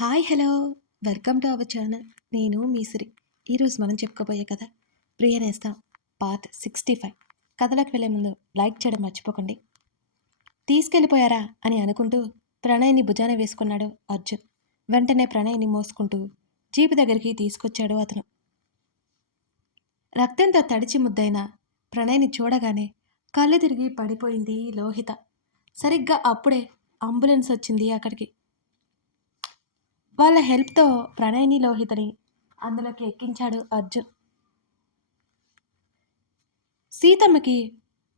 Hi hello welcome to our channel. నేను మీ సిరి. ఈరోజు మనం చెప్పుకోబోయే కథ ప్రియనేస్తం పార్ట్ 65. కథలోకి వెళ్ళే ముందు లైక్ చేయడం మర్చిపోకండి. తీసుకెళ్ళిపోయారా అని అనుకుంటూ ప్రణయ్ని భుజాన వేసుకున్నాడు అర్జున్. వెంటనే ప్రణయ్ని మోసుకుంటూ జీపు దగ్గరికి తీసుకొచ్చాడు అతను. రక్తంతో తడిచి ముద్దైన ప్రణయ్ని చూడగానే కళ్ళు తిరిగి పడిపోయింది లోహిత. సరిగ్గా అప్పుడే అంబులెన్స్ వచ్చింది అక్కడికి. వాళ్ళ హెల్ప్‌తో ప్రణయ్‌ని, లోహితని అందులోకి ఎక్కించాడు అర్జున్. సీతమ్మకి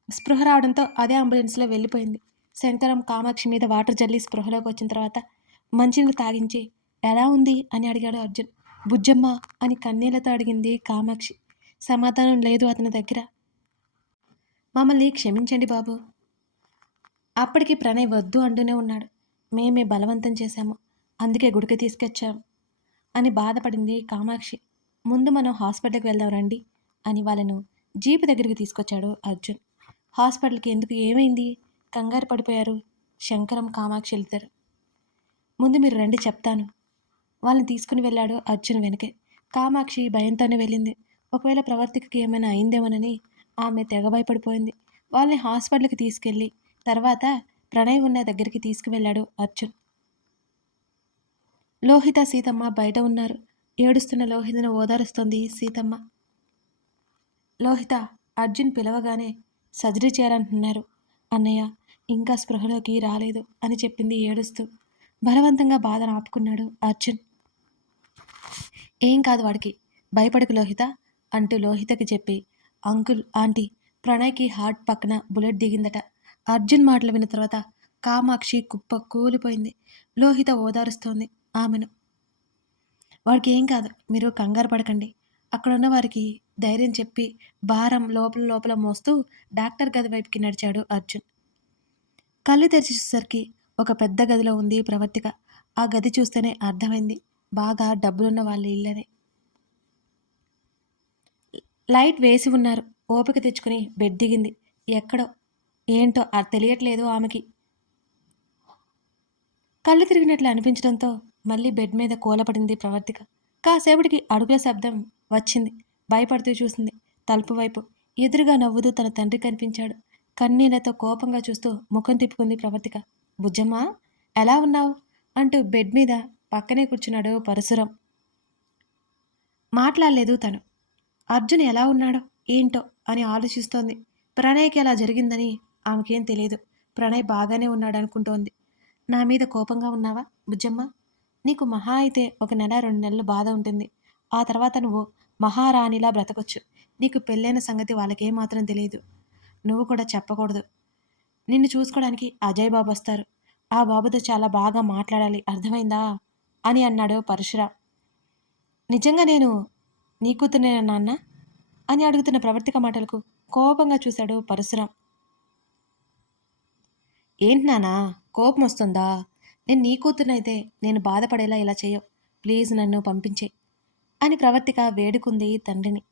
స్పృహ రావడంతో అదే అంబులెన్స్‌లో వెళ్ళిపోయింది. శంకరం కామాక్షి మీద వాటర్ జల్లి స్పృహలోకి వచ్చిన తర్వాత మంచినీళ్ళు తాగించి ఎలా ఉంది అని అడిగాడు అర్జున్. బుజ్జమ్మ అని కన్నీళ్లతో అడిగింది కామాక్షి. సమాధానం లేదు అతని దగ్గర. మమ్మల్ని క్షమించండి బాబు. అప్పటికి ప్రణయ్ వద్దు అంటూనే ఉన్నాడు. మేమే బలవంతం చేశాము, అందుకే గుడికి తీసుకొచ్చాం అని బాధపడింది కామాక్షి. ముందు మనం హాస్పిటల్కి వెళ్దాం రండి అని వాళ్ళను జీపు దగ్గరికి తీసుకొచ్చాడు అర్జున్. హాస్పిటల్కి ఎందుకు, ఏమైంది? కంగారు పడిపోయారు శంకరం కామాక్షి వెళ్తారు. ముందు మీరు రండి చెప్తాను. వాళ్ళని తీసుకుని వెళ్ళాడు అర్జున్ వెనకే. కామాక్షి భయంతోనే వెళ్ళింది. ఒకవేళ ప్రవర్తికి ఏమైనా అయిందేమోనని ఆమె తెగ భయపడిపోయింది. వాళ్ళని హాస్పిటల్కి తీసుకెళ్ళి తర్వాత ప్రణయ్ ఉన్న దగ్గరికి తీసుకువెళ్ళాడు అర్జున్. లోహిత, సీతమ్మ బయట ఉన్నారు. ఏడుస్తున్న లోహితను ఓదారుస్తోంది సీతమ్మ. లోహిత, అర్జున్ పిలవగానే సర్జరీ చేయాలంటున్నారు అన్నయ్య, ఇంకా స్పృహలోకి రాలేదు అని చెప్పింది ఏడుస్తూ. బలవంతంగా బాధను ఆపుకున్నాడు అర్జున్. ఏం కాదు వాడికి, భయపడకు లోహిత అంటూ లోహితకి చెప్పి, అంకుల్ ఆంటీ, ప్రణయ్కి హార్ట్ పక్కన బుల్లెట్ దిగిందట. అర్జున్ మాటలు విన్న తర్వాత కామాక్షి కుప్ప కూలిపోయింది. లోహిత ఓదారుస్తోంది ఆమెను. వాడికి ఏం కాదు, మీరు కంగారు పడకండి. అక్కడున్న వారికి ధైర్యం చెప్పి భారం లోపల లోపల మోస్తూ డాక్టర్ గది వైపుకి నడిచాడు అర్జున్. కళ్ళు తెరిచి చూసేసరికి ఒక పెద్ద గదిలో ఉంది ప్రవర్తిక. ఆ గది చూస్తేనే అర్థమైంది, బాగా డబ్బులున్న వాళ్ళ ఇల్లనే. లైట్ వేసి ఉన్నారు. ఓపిక తెచ్చుకుని బెడ్ దిగింది. ఎక్కడో ఏంటో తెలియట్లేదు ఆమెకి. కళ్ళు తిరిగినట్లు అనిపించడంతో మళ్ళీ బెడ్ మీద కూలపడింది ప్రవర్తిక. కాసేపటికి అడుగుల శబ్దం వచ్చింది. భయపడుతూ చూసింది తలుపు వైపు. ఎదురుగా నవ్వుతూ తన తండ్రి కనిపించాడు. కన్నీళ్లతో కోపంగా చూస్తూ ముఖం తిప్పుకుంది ప్రవర్తిక. బుజ్జమ్మా, ఎలా ఉన్నావు అంటూ బెడ్ మీద పక్కనే కూర్చున్నాడు పరశురం. మాట్లాడలేదు తను. అర్జున్ ఎలా ఉన్నాడో ఏంటో అని ఆలోచిస్తోంది. ప్రణయ్కి అలా జరిగిందని ఆమెకేం తెలియదు. ప్రణయ్ బాగానే ఉన్నాడనుకుంటోంది. నా మీద కోపంగా ఉన్నావా బుజ్జమ్మ? నీకు మహా అయితే 1 నెల 2 నెలలు బాధ ఉంటుంది. ఆ తర్వాత నువ్వు మహారాణిలా బ్రతకొచ్చు. నీకు పెళ్ళైన సంగతి వాళ్ళకేమాత్రం తెలియదు. నువ్వు కూడా చెప్పకూడదు. నిన్ను చూసుకోవడానికి అజయ్ బాబు వస్తారు. ఆ బాబుతో చాలా బాగా మాట్లాడాలి, అర్థమైందా అని అన్నాడు పరశురాం. నిజంగా నేను నీ కూతురునేనా నాన్న అని అడుగుతున్న ప్రవర్తిక మాటలకు కోపంగా చూశాడు పరశురాం. ఏంటి నానా, కోపం వస్తుందా? నేను నీ కూతురునైతే నేను బాధపడేలా ఇలా చేయవు. ప్లీజ్ నన్ను పంపించే అని ప్రవర్తిక వేడుకుంది తండ్రిని.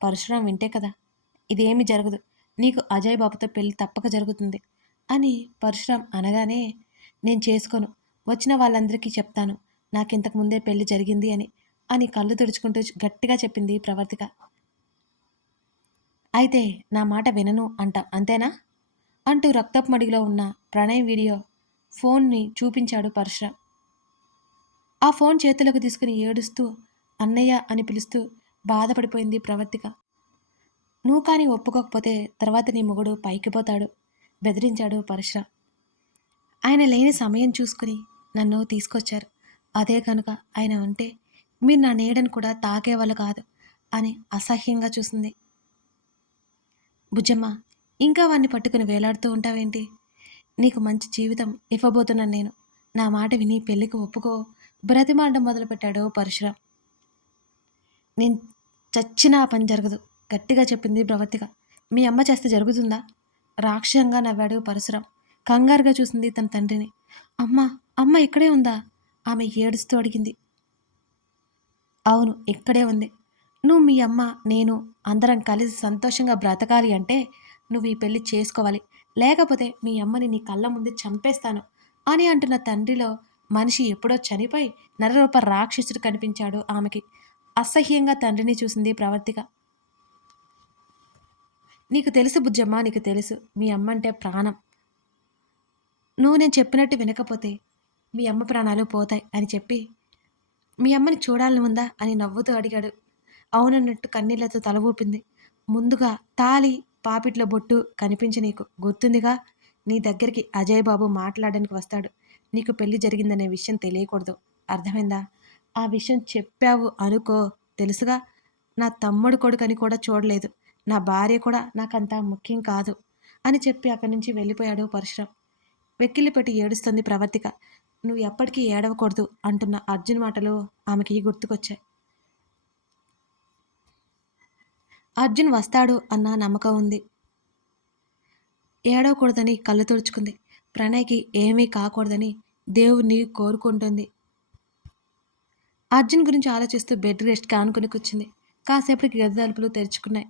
పరశురాం వింటే కదా, ఇదేమీ జరగదు, నీకు అజయ్ బాబుతో పెళ్లి తప్పక జరుగుతుంది అని పరశురాం అనగానే, నేను చేసుకోను, వచ్చిన వాళ్ళందరికీ చెప్తాను నాకింతకు ముందే పెళ్లి జరిగింది అని కళ్ళు తుడుచుకుంటూ గట్టిగా చెప్పింది ప్రవర్తిక. అయితే నా మాట వినను అంటాం అంతేనా అంటూ రక్తపు మడిలో ఉన్న ప్రణయ్ వీడియో ఫోన్ని చూపించాడు పరశురాం. ఆ ఫోన్ చేతిలోకి తీసుకుని ఏడుస్తూ అన్నయ్య అని పిలుస్తూ బాధపడిపోయింది ప్రవర్తిక. నువ్వు కానీ ఒప్పుకోకపోతే తర్వాత నీ మొగుడు పైకి పోతాడు బెదిరించాడు పరశురాం. ఆయన లేని సమయం చూసుకుని నన్ను తీసుకొచ్చారు. అదే కనుక ఆయన ఉంటే మీరు నా నీడను కూడా తాకేవాళ్ళు కాదు అని అసహ్యంగా చూసింది. బుజ్జమ్మ, ఇంకా వాడిని పట్టుకుని వేలాడుతూ ఉంటావేంటి? నీకు మంచి జీవితం ఇవ్వబోతున్నాను నేను. నా మాట విని పెళ్ళికి ఒప్పుకో బ్రతిమాడడం మొదలుపెట్టాడు పరశురాం. నేను చచ్చినా ఆ పని జరగదు గట్టిగా చెప్పింది ప్రవర్తిక. మీ అమ్మ చేస్తే జరుగుతుందా? రాక్షసంగా నవ్వాడు పరశురాం. కంగారుగా చూసింది తన తండ్రిని. అమ్మ, అమ్మ ఇక్కడే ఉందా ఆమె ఏడుస్తూ అడిగింది. అవును, ఇక్కడే ఉంది. నువ్వు, మీ అమ్మ, నేను అందరం కలిసి సంతోషంగా బ్రతకాలి అంటే నువ్వు ఈ పెళ్లి చేసుకోవాలి, లేకపోతే మీ అమ్మని నీ కళ్ళ ముందు చంపేస్తాను అని అంటున్న తండ్రిలో మనిషి ఎప్పుడో చనిపోయి నరరూప రాక్షసుడు కనిపించాడు ఆమెకి. అసహ్యంగా తండ్రిని చూసింది ప్రవర్తిక. నీకు తెలుసు బుజ్జమ్మ, నీకు తెలుసు మీ అమ్మంటే ప్రాణం. నువ్వు నేను చెప్పినట్టు వినకపోతే మీ అమ్మ ప్రాణాలు పోతాయి అని చెప్పి మీ అమ్మని చూడాలని ఉందా అని నవ్వుతూ అడిగాడు. అవునన్నట్టు కన్నీళ్లతో తల ఊపింది. ముందుగా తాళి, పాపిట్ల బొట్టు కనిపించి నీకు గుర్తుందిగా? నీ దగ్గరికి అజయ్ బాబు మాట్లాడడానికి వస్తాడు. నీకు పెళ్లి జరిగిందనే విషయం తెలియకూడదు, అర్థమైందా? ఆ విషయం చెప్పావు అనుకో, తెలుసుగా నా తమ్ముడు కొడుకని కూడా చూడలేదు, నా భార్య కూడా నాకంతా ముఖ్యం కాదు అని చెప్పి అక్కడి నుంచి వెళ్ళిపోయాడు పరశురాం. వెక్కిలి పెట్టి ఏడుస్తుంది ప్రవర్తిక. నువ్వు ఎప్పటికీ ఏడవకూడదు అంటున్న అర్జున్ మాటలు ఆమెకి గుర్తుకొచ్చాయి. అర్జున్ వస్తాడు అన్న నమ్మకం ఉంది. ఏడవకూడదని కళ్ళు తుడుచుకుంది. ప్రణయ్కి ఏమీ కాకూడదని దేవుణ్ణి కోరుకుంటుంది. అర్జున్ గురించి ఆలోచిస్తూ బెడ్ రెస్ట్కి ఆనుకుని కూర్చుంది. కాసేపటికి గది తలుపులు తెరుచుకున్నాయి.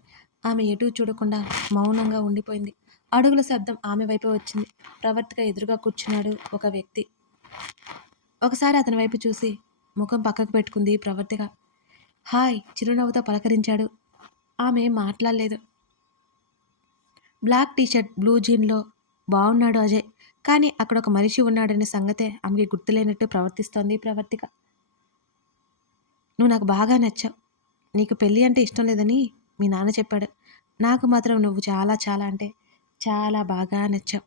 ఆమె ఎటూ చూడకుండా మౌనంగా ఉండిపోయింది. అడుగుల శబ్దం ఆమె వైపే వచ్చింది. ప్రవర్తిక ఎదురుగా కూర్చున్నాడు ఒక వ్యక్తి. ఒకసారి అతని వైపు చూసి ముఖం పక్కకు పెట్టుకుంది ప్రవర్తిక. హాయ్ చిరునవ్వుతో పలకరించాడు. ఆమె మాట్లాడలేదు. బ్లాక్ టీషర్ట్, బ్లూ జీన్లో బాగున్నాడు అజయ్. కానీ అక్కడ ఒక మనిషి ఉన్నాడనే సంగతే ఆమెకి గుర్తులేనట్టు ప్రవర్తిస్తోంది ప్రవర్తిక. నువ్వు నాకు బాగా నచ్చావు. నీకు పెళ్ళి అంటే ఇష్టం లేదని మీ నాన్న చెప్పాడు. నాకు మాత్రం నువ్వు చాలా చాలా అంటే చాలా బాగా నచ్చావు.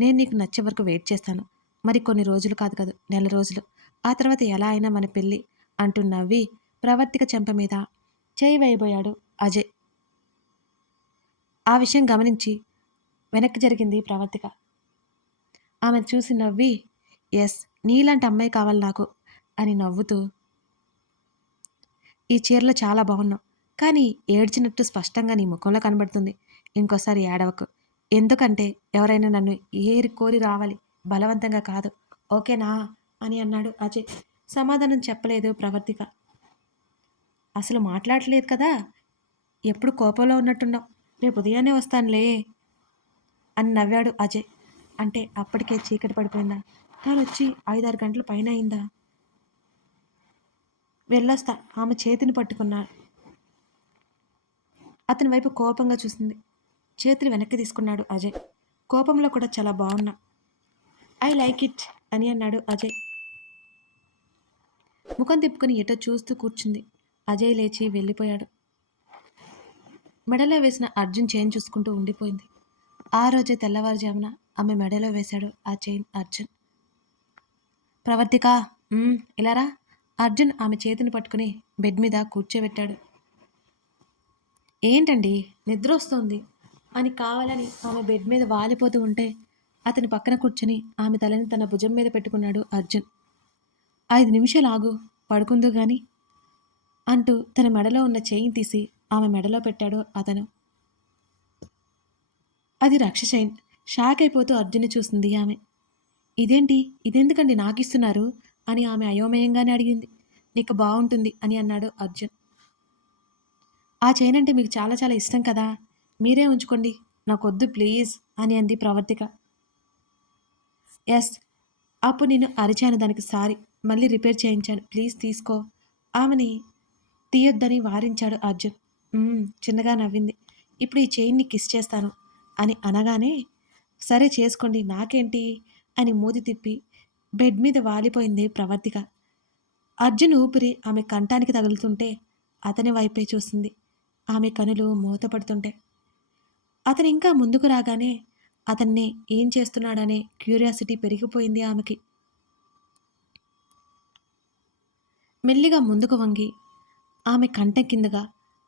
నేను నీకు నచ్చే వరకు వెయిట్ చేస్తాను. మరి కొన్ని రోజులు కాదు కదా, నెల రోజులు. ఆ తర్వాత ఎలా అయినా మన పెళ్ళి అంటూ నవ్వి ప్రవర్తిక చెంప మీద చేయి వేయబోయాడు అజయ్. ఆ విషయం గమనించి వెనక్కి జరిగింది ప్రవర్తిక. ఆమె చూసి నవ్వి, ఎస్, నీలాంటి అమ్మాయి కావాలి నాకు అని నవ్వుతూ, ఈ చీరలో చాలా బాగున్నావు, కానీ ఏడ్చినట్టు స్పష్టంగా నీ ముఖంలో కనబడుతుంది. ఇంకోసారి ఏడవకు. ఎందుకంటే ఎవరైనా నన్ను ఏరి కోరి రావాలి, బలవంతంగా కాదు, ఓకేనా అని అన్నాడు అజయ్. సమాధానం చెప్పలేదు ప్రవర్తిక. అసలు మాట్లాడలేదు కదా, ఎప్పుడు కోపంలో ఉన్నట్టున్నావు, రేపు ఉదయాన్నే వస్తానులే అని నవ్వాడు అజయ్. అంటే అప్పటికే చీకటి పడిపోయిందా? తాను వచ్చి 5-6 గంటల పైన అయిందా? వెళ్ళొస్తా. ఆమె చేతిని పట్టుకున్నాడు. అతని వైపు కోపంగా చూసింది. చేతులు వెనక్కి తీసుకున్నాడు అజయ్. కోపంలో కూడా చాలా బాగున్నా. ఐ లైక్ ఇట్ అని అన్నాడు అజయ్. ముఖం తిప్పుకొని ఎటో చూస్తూ కూర్చుంది. అజయ్ లేచి వెళ్ళిపోయాడు. మెడలో వేసిన అర్జున్ చైన్ చూసుకుంటూ ఉండిపోయింది. ఆ రోజే తెల్లవారుజామున ఆమె మెడలో వేశాడు ఆ చైన్ అర్జున్. ప్రవర్తిక, ఇలారా. అర్జున్ ఆమె చేతిని పట్టుకుని బెడ్ మీద కూర్చోబెట్టాడు. ఏంటండి నిద్ర వస్తోంది అని కావాలని ఆమె బెడ్ మీద వాలిపోతూ ఉంటే అతని పక్కన కూర్చొని ఆమె తలని తన భుజం మీద పెట్టుకున్నాడు అర్జున్. 5 నిమిషాలు ఆగు, పడుకుందు గాని అంటూ తన మెడలో ఉన్న చైన్ తీసి ఆమె మెడలో పెట్టాడు అతను. అది రక్ష చైన్. షాక్ అయిపోతూ అర్జున్ని చూసింది ఆమె. ఇదేంటి, ఇదెందుకండి నాకిస్తున్నారు అని ఆమె అయోమయంగానే అడిగింది. నీకు బాగుంటుంది అని అన్నాడు అర్జున్. ఆ చైన్ అంటే మీకు చాలా చాలా ఇష్టం కదా, మీరే ఉంచుకోండి, నాకొద్దు ప్లీజ్ అని అంది ప్రవర్తిక. ఎస్, అప్పుడు నేను అరిచాను, దానికి సారీ, మళ్ళీ రిపేర్ చేయించాను, ప్లీజ్ తీసుకో. ఆమెని తీయొద్దని వారించాడు అర్జున్. చిన్నగా నవ్వింది. ఇప్పుడు ఈ చైన్ని కిస్ చేస్తాను అని అనగానే సరే చేసుకోండి, నాకేంటి అని మూతి తిప్పి బెడ్ మీద వాలిపోయింది ప్రవర్తిక. అర్జున్ ఊపిరి ఆమె కంఠానికి తగులుతుంటే అతని వైపే చూసింది. ఆమె కనులు మూతపడుతుంటే అతను ఇంకా ముందుకు రాగానే అతన్ని ఏం చేస్తున్నాడనే క్యూరియాసిటీ పెరిగిపోయింది ఆమెకి. మెల్లిగా ముందుకు వంగి ఆమె కంఠం కిందగా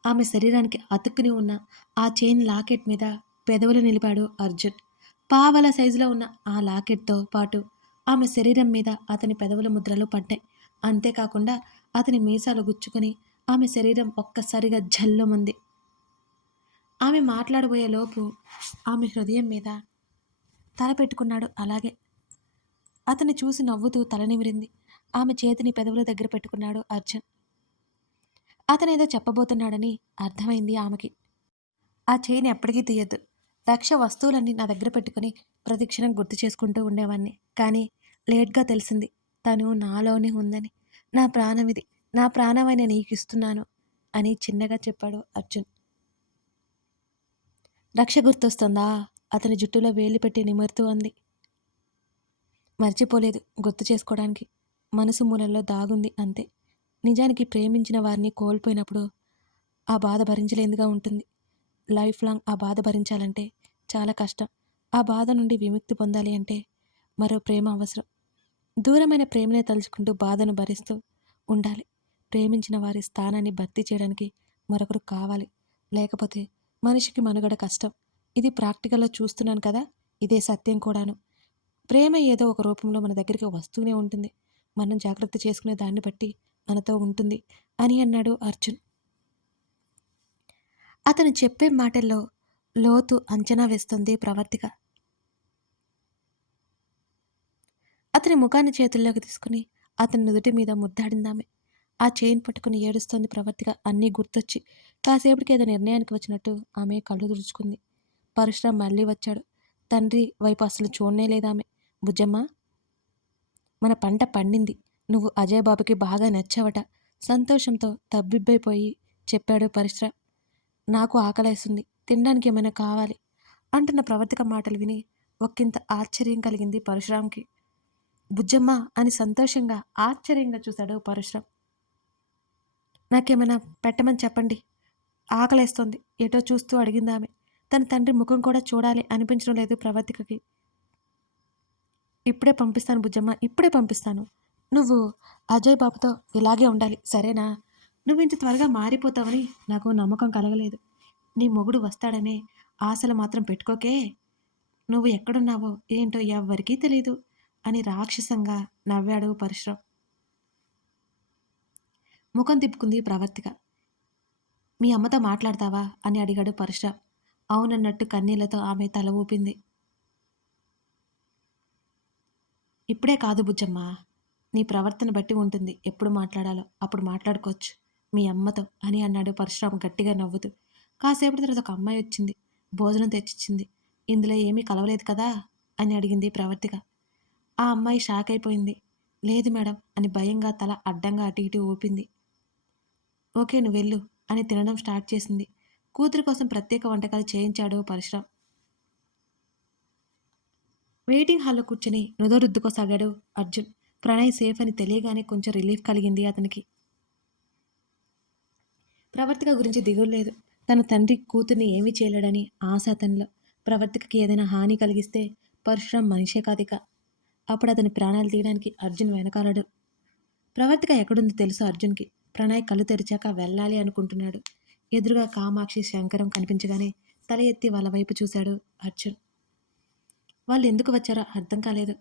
ఆమె శరీరానికి అతుక్కుని ఉన్న ఆ చైన్ లాకెట్ మీద పెదవులు నిలిపాడు అర్జున్. పావల సైజులో ఉన్న ఆ లాకెట్తో పాటు ఆమె శరీరం మీద అతని పెదవుల ముద్రలు పడ్డాయి. అంతేకాకుండా అతని మీసాలు గుచ్చుకొని ఆమె శరీరం ఒక్కసారిగా జల్లుమంది. ఆమె మాట్లాడబోయే లోపు ఆమె హృదయం మీద తల పెట్టుకున్నాడు. అలాగే అతన్ని చూసి నవ్వుతూ తల నిమిరింది. ఆమె చేతిని పెదవుల దగ్గర పెట్టుకున్నాడు అర్జున్. అతనేదో చెప్పబోతున్నాడని అర్థమైంది ఆమెకి. ఆ చైన్ ఎప్పటికీ తీయద్దు. రక్ష వస్తువులన్నీ నా దగ్గర పెట్టుకుని ప్రతిక్షణం గుర్తు చేసుకుంటూ ఉండేవాణ్ణి. కానీ లేట్గా తెలిసింది తను నాలోనే ఉందని, నా ప్రాణమిది, నా ప్రాణమైన నీకిస్తున్నాను అని చిన్నగా చెప్పాడు అర్జున్. రక్ష గుర్తొస్తుందా? అతని జుట్టులో వేలు పెట్టి నిమురుతూ అంది. మర్చిపోలేదు, గుర్తు చేసుకోవడానికి. మనసు మూలల్లో దాగుంది అంతే. నిజానికి ప్రేమించిన వారిని కోల్పోయినప్పుడు ఆ బాధ భరించలేనిదిగా ఉంటుంది. లైఫ్ లాంగ్ ఆ బాధ భరించాలంటే చాలా కష్టం. ఆ బాధ నుండి విముక్తి పొందాలి అంటే మరో ప్రేమ అవసరం. దూరమైన ప్రేమనే తలుచుకుంటూ బాధను భరిస్తూ ఉండాలి. ప్రేమించిన వారి స్థానాన్ని భర్తీ చేయడానికి మరొకరు కావాలి. లేకపోతే మనిషికి మనుగడ కష్టం. ఇది ప్రాక్టికల్‌లో చూస్తున్నాను కదా! ఇదే సత్యం కూడాను. ప్రేమ ఏదో ఒక రూపంలో మన దగ్గరికి వస్తూనే ఉంటుంది. మనం జాగ్రత్త చేసుకునే దాన్ని బట్టి మనతో ఉంటుంది అని అన్నాడు అర్జున్. అతను చెప్పే మాటల్లో లోతు అంచనా వేస్తుంది ప్రవర్తిక. అతని ముఖాన్ని చేతుల్లోకి తీసుకుని అతని నుదుటి మీద ముద్దాడిందామె. ఆ చైన్ పట్టుకుని ఏడుస్తోంది ప్రవర్తిక అన్నీ గుర్తొచ్చి. కాసేపటికి ఏదో నిర్ణయానికి వచ్చినట్టు ఆమె కళ్ళు తుడుచుకుంది. పరశురాం మళ్ళీ వచ్చాడు. తండ్రి వైపు అసలు చూడనే లేదామె. బుజ్జమ్మ, మన పంట పండింది. నువ్వు అజయ్ బాబుకి బాగా నచ్చావట. సంతోషంతో తబ్బిబ్బైపోయి చెప్పాడు పరశురాం. నాకు ఆకలేస్తుంది, తినడానికి ఏమైనా కావాలి అంటున్న ప్రవర్తిక మాటలు విని ఒక్కింత ఆశ్చర్యం కలిగింది పరశురాంకి. బుజ్జమ్మ అని సంతోషంగా ఆశ్చర్యంగా చూశాడు పరశురాం. నాకేమైనా పెట్టమని చెప్పండి, ఆకలేస్తోంది ఎటో చూస్తూ అడిగిందామె. తన తండ్రి ముఖం కూడా చూడాలి అనిపించడం లేదు ప్రవర్తికకి. ఇప్పుడే పంపిస్తాను బుజ్జమ్మ, ఇప్పుడే పంపిస్తాను. నువ్వు అజయ్ బాబుతో ఇలాగే ఉండాలి, సరేనా? నువ్వు ఇంత త్వరగా మారిపోతావని నాకు నమ్మకం కలగలేదు. నీ మొగుడు వస్తాడనే ఆశలు మాత్రం పెట్టుకోకే. నువ్వు ఎక్కడున్నావో ఏంటో ఎవ్వరికీ తెలీదు అని రాక్షసంగా నవ్వాడు పరశురాం. ముఖం తిప్పుకుంది ప్రవర్తిక. మీ అమ్మతో మాట్లాడతావా అని అడిగాడు పరశురాం. అవునన్నట్టు కన్నీళ్లతో ఆమె తల ఊపింది. ఇప్పుడే కాదు బుజ్జమ్మ, నీ ప్రవర్తన బట్టి ఉంటుంది, ఎప్పుడు మాట్లాడాలో అప్పుడు మాట్లాడుకోవచ్చు మీ అమ్మతో అని అన్నాడు పరశురాం గట్టిగా నవ్వుతూ. కాసేపటి తర్వాత ఒక అమ్మాయి వచ్చింది. భోజనం తెచ్చిచ్చింది. ఇందులో ఏమీ కలవలేదు కదా అని అడిగింది ప్రవర్తిక. ఆ అమ్మాయి షాక్ అయిపోయింది. లేదు మేడం అని భయంగా తల అడ్డంగా అటు ఇటు ఊపింది. ఓకే, నువ్వు వెళ్ళు అని తినడం స్టార్ట్ చేసింది. కూతురి కోసం ప్రత్యేక వంటకాలు చేయించాడు పరశురాం. వెయిటింగ్ హాల్లో కూర్చుని నుదరుద్దుకోసాగాడు అర్జున్. ప్రణయ్ సేఫ్ అని తెలియగానే కొంచెం రిలీఫ్ కలిగింది అతనికి. ప్రవర్తిక గురించి దిగులు లేదు. తన తండ్రి కూతుర్ని ఏమీ చేయలేడని ఆశ అతనిలో. ప్రవర్తికకి ఏదైనా హాని కలిగిస్తే పరశురాం మనిషే కాదిక. అప్పుడు అతని ప్రాణాలు తీయడానికి అర్జున్ వెనకాలడు. ప్రవర్తిక ఎక్కడుందో తెలుసు అర్జున్కి. ప్రణయ్ కళ్ళు తెరిచాక వెళ్ళాలి అనుకుంటున్నాడు. ఎదురుగా కామాక్షి శంకరం కనిపించగానే తల ఎత్తి వాళ్ళ వైపు చూశాడు అర్జున్. వాళ్ళు ఎందుకు వచ్చారో అర్థం కాలేదు.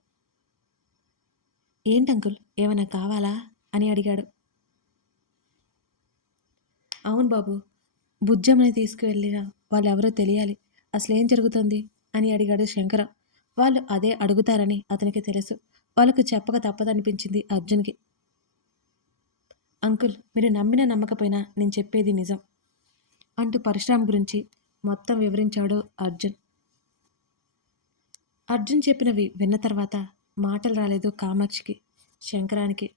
ఏంటంకుల్, ఏమైనా కావాలా అని అడిగాడు. అవును బాబు, బుజ్జమ్మని తీసుకువెళ్ళిన వాళ్ళెవరో తెలియాలి. అసలేం జరుగుతుంది అని అడిగాడు శంకరం. వాళ్ళు అదే అడుగుతారని అతనికి తెలుసు. వాళ్ళకు చెప్పక తప్పదనిపించింది అర్జున్కి. అంకుల్, మీరు నమ్మినా నమ్మకపోయినా నేను చెప్పేది నిజం అంటూ పరశురాం గురించి మొత్తం వివరించాడు అర్జున్. అర్జున్ చెప్పినవి విన్న తర్వాత మాటలు రాలేదు కామాక్షికి, శంకరానికి.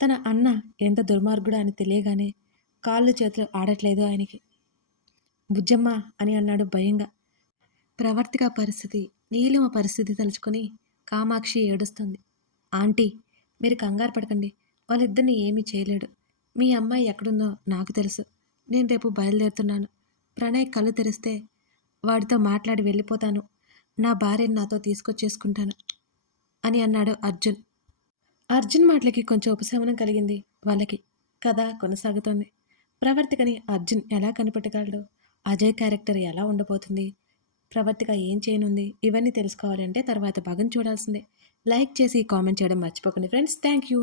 తన అన్న ఎంత దుర్మార్గుడా అని తెలియగానే కాళ్ళు చేతులు ఆడట్లేదు ఆయనకి. బుజ్జమ్మ అని అన్నాడు భయంగా. ప్రవర్తిక పరిస్థితి, నీలిమ పరిస్థితి తలుచుకొని కామాక్షి ఏడుస్తుంది. ఆంటీ, మీరు కంగారు పడకండి, వాళ్ళిద్దరిని ఏమీ చేయలేడు. మీ అమ్మాయి ఎక్కడుందో నాకు తెలుసు. నేను రేపు బయలుదేరుతున్నాను. ప్రణయ్ కళ్ళు తెరిస్తే వాడితో మాట్లాడి వెళ్ళిపోతాను. నా భార్యను నాతో తీసుకొచ్చేసుకుంటాను అని అన్నాడు అర్జున్. అర్జున్ మాటలకి కొంచెం ఉపశమనం కలిగింది వాళ్ళకి. కథ కొనసాగుతోంది. ప్రవర్తికని అర్జున్ ఎలా కనిపెట్టగలడు? అజయ్ క్యారెక్టర్ ఎలా ఉండబోతుంది? ప్రవర్తిక ఏం చేయనుంది? ఇవన్నీ తెలుసుకోవాలంటే తర్వాత భాగం చూడాల్సిందే. లైక్ చేసి కామెంట్ చేయడం మర్చిపోకండి ఫ్రెండ్స్. Thank you.